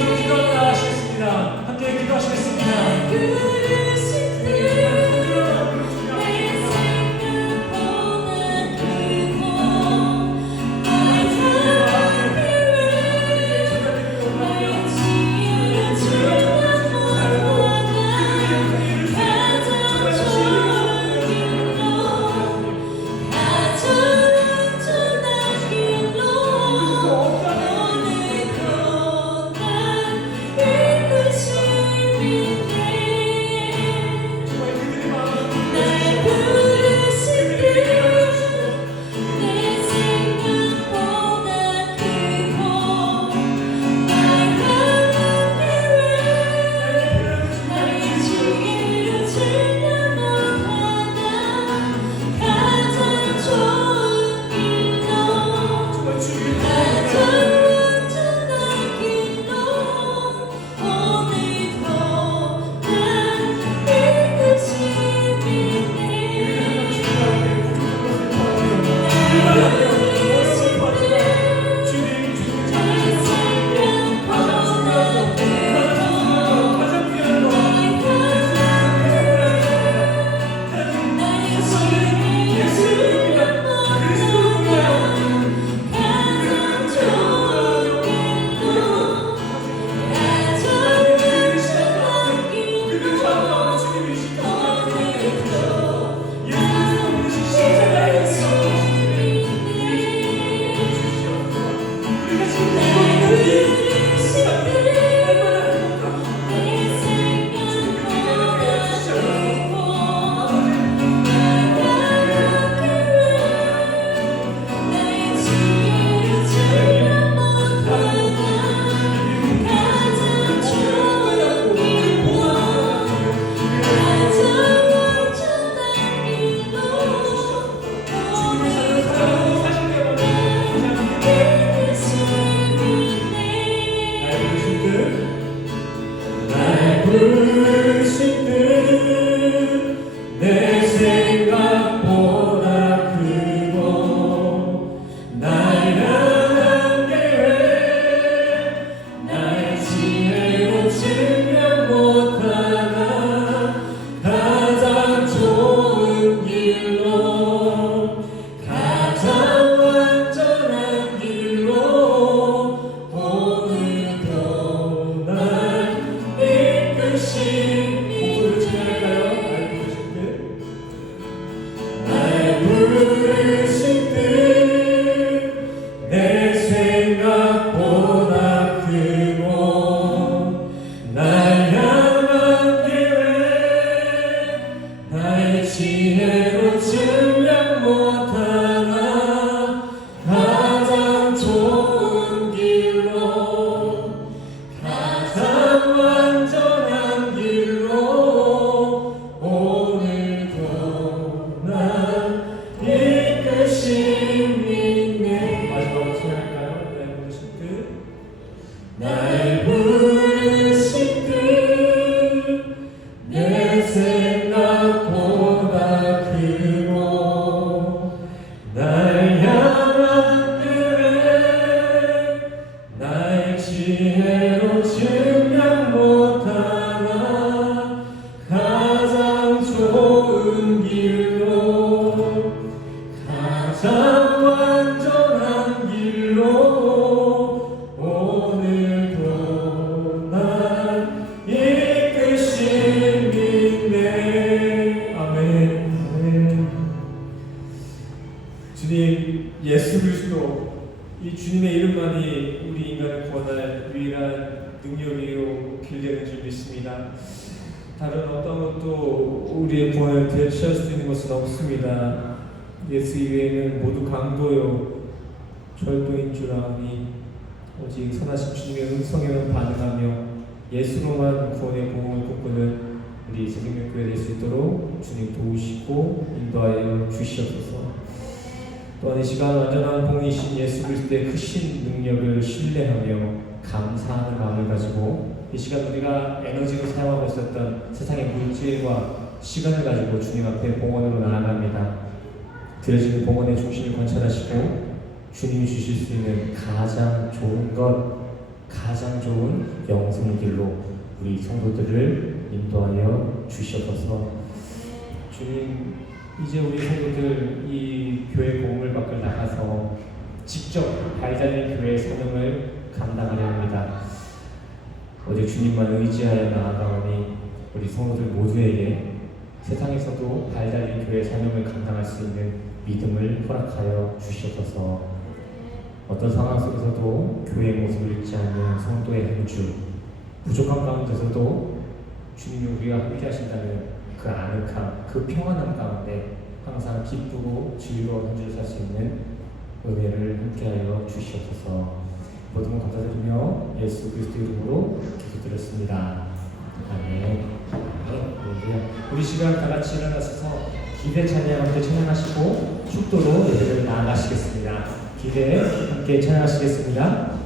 부르신 뜻내 생각보다 크고 날 향한 계획 나의 지혜로 증명 못하나 가장 좋은 길로 가장 완전한 길로 오늘도 날 이끄신 목소리를 지나갈까요? 날 부르신 뜻내 생각보다 크고 날 향한 계획 나의 지혜로 증명 못하나 가장 좋은 길로 가장 완전한 길로 오늘도 날 이끄신 믿네. 마지막으로 소개할까요? 날 부르신 뜻내 생각보다 크고 날 향한 계획 나의 지혜로 증명 못하나 가장 좋은 길로 가장 완전한 길로 오늘도 날 이끄신 믿네. 아멘. 아멘. 주님 예수 그리스도 이 주님의 이름만이 우리 인간을 구원할 유일한 능력이요 길되는 줄 믿습니다. 다른 어떤 것도 우리의 구원을 대체할 수 있는 것은 없습니다. 예수 이외에는 모두 강도요 절도인 줄 아니 오직 선하신 주님의 음성에만 반응하며 예수로만 구원의 복음을 꿈꾸는 우리 새생명교회 될 수 있도록 주님 도우시고 인도하여 주시옵소서. 또한 이 시간 완전한 복이신 예수 그리스도의 크신 능력을 신뢰하며 감사하는 마음을 가지고 이 시간 우리가 에너지로 사용하고 있었던 세상의 물질과 시간을 가지고 주님 앞에 봉헌으로 나아갑니다. 드려지는 봉헌의 중심을 관찰하시고 주님이 주실 수 있는 가장 좋은 것, 가장 좋은 영생의 길로 우리 성도들을 인도하여 주시옵소서. 주님, 이제 우리 성도들 이 교회 공을 밖을 나가서 직접 발달린 교회의 사명을 감당하려 합니다. 오직 주님만 의지하여 나아가오니 우리 성도들 모두에게 세상에서도 발달린 교회의 사명을 감당할 수 있는 믿음을 허락하여 주시옵소서. 어떤 상황 속에서도 교회의 모습을 잃지 않는 성도의 한 주, 부족한 가운데서도 주님이 우리와 함께 하신다는 그 아늑함, 그 평안함 가운데 항상 기쁘고 즐거운 한 주를 살 수 있는 은혜를 함께하여 주시옵소서. 모든 것 감사드리며 예수 그리스도 이름으로 기도드렸습니다. 아멘. 우리 시간 다 같이 일어나셔서 기대 찬양 함께 찬양하시고 축도로 예배를 나아가시겠습니다. 기대 함께 찬양하시겠습니다.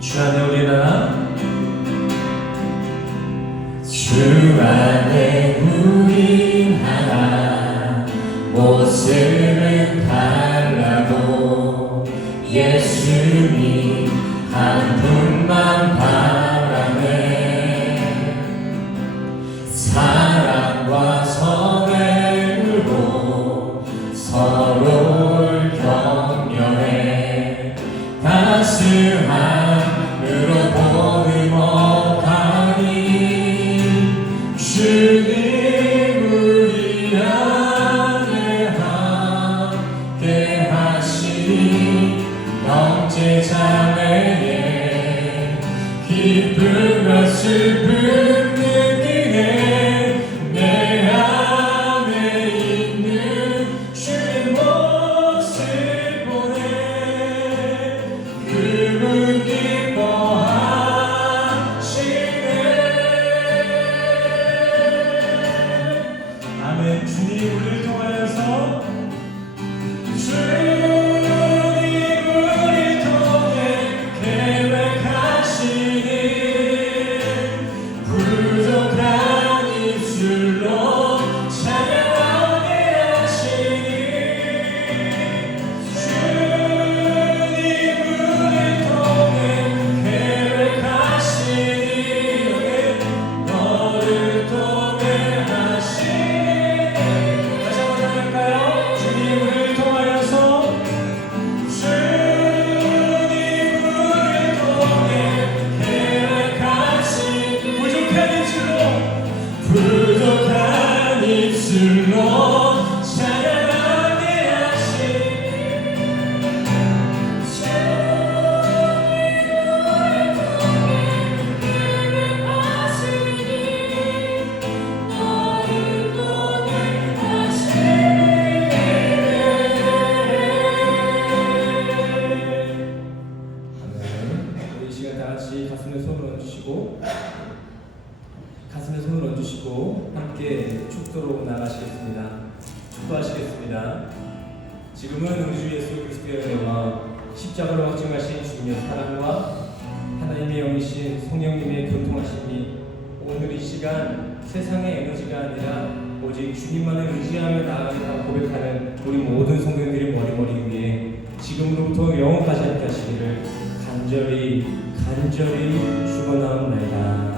주 안에 우리나 주 안에 우리 하나 모습은 달라도 예수님 한 분만 바라네. 사랑과 선을 물고 서로를 격려해 따스함으로 보듬어가니 주님 우리 안에 함께 하시니 형제자매의 기쁨과 슬픔 느끼네. 내 안에 있는 주의 모습 보네. 그분 기뻐하시네. 가슴에 손을 얹으시고 함께 축도로 나가시겠습니다. 축도하시겠습니다. 지금은 우리 주 예수 그리스도의 은혜와 십자가로 확증하신 주님의 사랑과 하나님의 영이신 성령님의 교통하심이 오늘 이 시간 세상의 에너지가 아니라 오직 주님만을 의지하며 나아가겠다고 고백하는 우리 모든 성도님들의 머리 위에 지금으로부터 영원까지 함께 하시기를 간절히 축원하옵나이다.